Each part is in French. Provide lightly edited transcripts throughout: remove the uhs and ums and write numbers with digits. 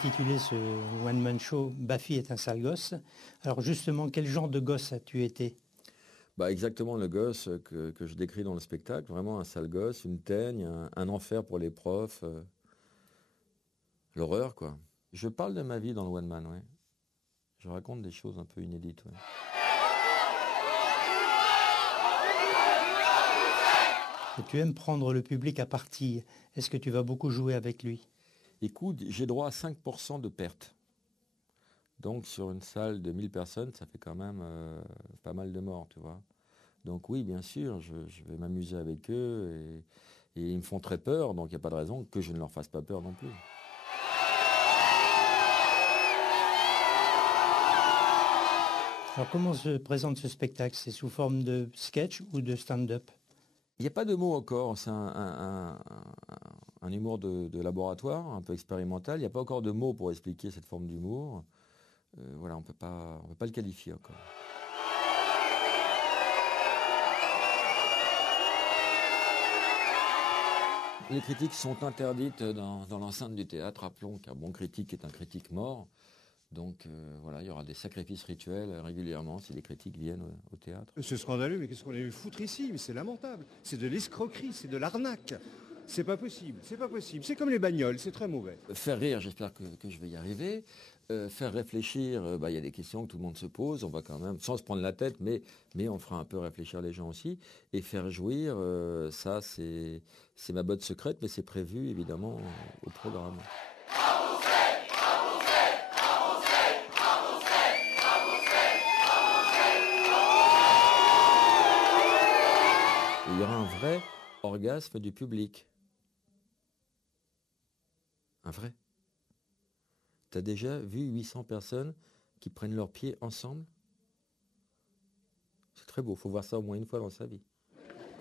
intitulé ce one-man show « Baffy est un sale gosse ». Alors justement, quel genre de gosse as-tu été ? Exactement le gosse que je décris dans le spectacle, vraiment un sale gosse, une teigne, un enfer pour les profs, l'horreur quoi. Je parle de ma vie dans le one man, ouais. Je raconte des choses un peu inédites, ouais. Et tu aimes prendre le public à partie. Est-ce que tu vas beaucoup jouer avec lui ? Écoute, j'ai droit à 5% de perte. Donc sur une salle de 1000 personnes, ça fait quand même pas mal de morts, tu vois. Donc oui, bien sûr, je vais m'amuser avec eux et ils me font très peur, donc il n'y a pas de raison que je ne leur fasse pas peur non plus. Alors comment se présente ce spectacle ? C'est sous forme de sketch ou de stand-up ? Il n'y a pas de mots encore, c'est un humour de laboratoire, un peu expérimental. Il n'y a pas encore de mots pour expliquer cette forme d'humour. Voilà, on peut pas le qualifier encore. Les critiques sont interdites dans l'enceinte du théâtre. Rappelons qu'un bon critique est un critique mort. Donc voilà, il y aura des sacrifices rituels régulièrement si les critiques viennent au théâtre. C'est scandaleux, mais qu'est-ce qu'on a eu foutre ici ? Mais c'est lamentable. C'est de l'escroquerie, c'est de l'arnaque. C'est pas possible, c'est pas possible. C'est comme les bagnoles, c'est très mauvais. Faire rire, j'espère que je vais y arriver. Faire réfléchir, il y a des questions que tout le monde se pose. On va quand même, sans se prendre la tête, mais on fera un peu réfléchir les gens aussi. Et faire jouir, ça c'est ma botte secrète, mais c'est prévu évidemment au programme. Il y aura un vrai orgasme du public. Un vrai. T'as déjà vu 800 personnes qui prennent leurs pieds ensemble ? C'est très beau, faut voir ça au moins une fois dans sa vie.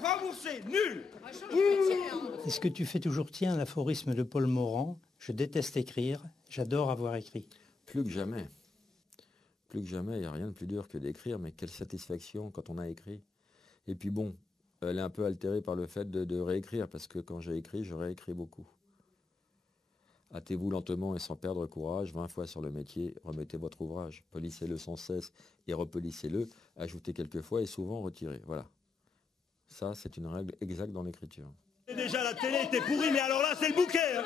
Remboursé, nul. Est-ce que tu fais toujours tien l'aphorisme de Paul Morand ? Je déteste écrire, j'adore avoir écrit. Plus que jamais. Plus que jamais, il n'y a rien de plus dur que d'écrire, mais quelle satisfaction quand on a écrit. Et puis bon, elle est un peu altérée par le fait de réécrire, parce que quand j'ai écrit, je réécris beaucoup. Hâtez-vous lentement et sans perdre courage, 20 fois sur le métier, remettez votre ouvrage. Polissez-le sans cesse et repolissez-le, ajoutez quelques fois et souvent retirez. Voilà. Ça, c'est une règle exacte dans l'écriture. Déjà, la télé était pourrie, mais alors là, c'est le bouquet.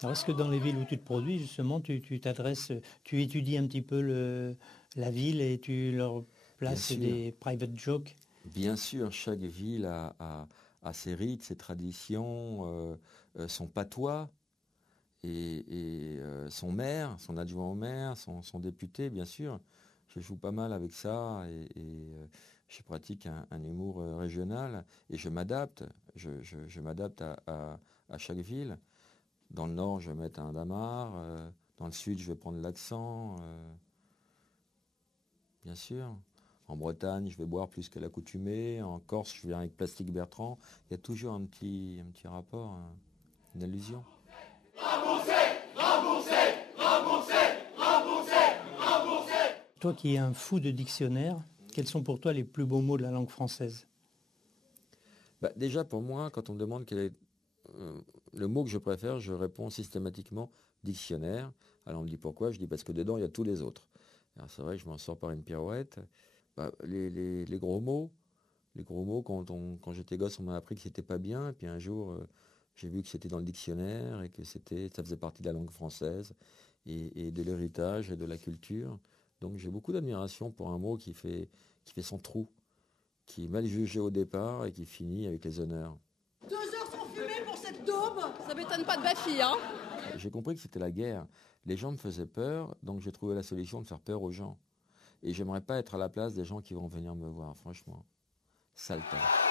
Alors est-ce que dans les villes où tu te produis, justement, tu t'adresses, tu étudies un petit peu la ville et tu leur places des private jokes ? Bien sûr, chaque ville a ses rites, ses traditions, son patois et son maire, son adjoint au maire, son député, bien sûr. Je joue pas mal avec ça et je pratique un humour régional et je m'adapte. Je m'adapte à chaque ville. Dans le nord, je vais mettre un damar. Dans le sud, je vais prendre l'accent. Bien sûr. En Bretagne, je vais boire plus que l'accoutumée. En Corse, je viens avec Plastique Bertrand. Il y a toujours un petit rapport, une allusion. Remboursé, remboursé, remboursé, remboursé, remboursé. Toi qui es un fou de dictionnaire, quels sont pour toi les plus beaux mots de la langue française ? Déjà, pour moi, quand on me demande quel est le mot que je préfère, je réponds systématiquement dictionnaire. Alors on me dit pourquoi ? Je dis parce que dedans, il y a tous les autres. Alors c'est vrai que je m'en sors par une pirouette. Les gros mots, quand j'étais gosse, on m'a appris que c'était pas bien. Et puis un jour, j'ai vu que c'était dans le dictionnaire et que ça faisait partie de la langue française et de l'héritage et de la culture. Donc j'ai beaucoup d'admiration pour un mot qui fait son trou, qui est mal jugé au départ et qui finit avec les honneurs. 2 heures sans fumer pour cette daube. Ça m'étonne pas de Baffy, hein. J'ai compris que c'était la guerre. Les gens me faisaient peur, donc j'ai trouvé la solution de faire peur aux gens. Et j'aimerais pas être à la place des gens qui vont venir me voir, franchement. Sale temps.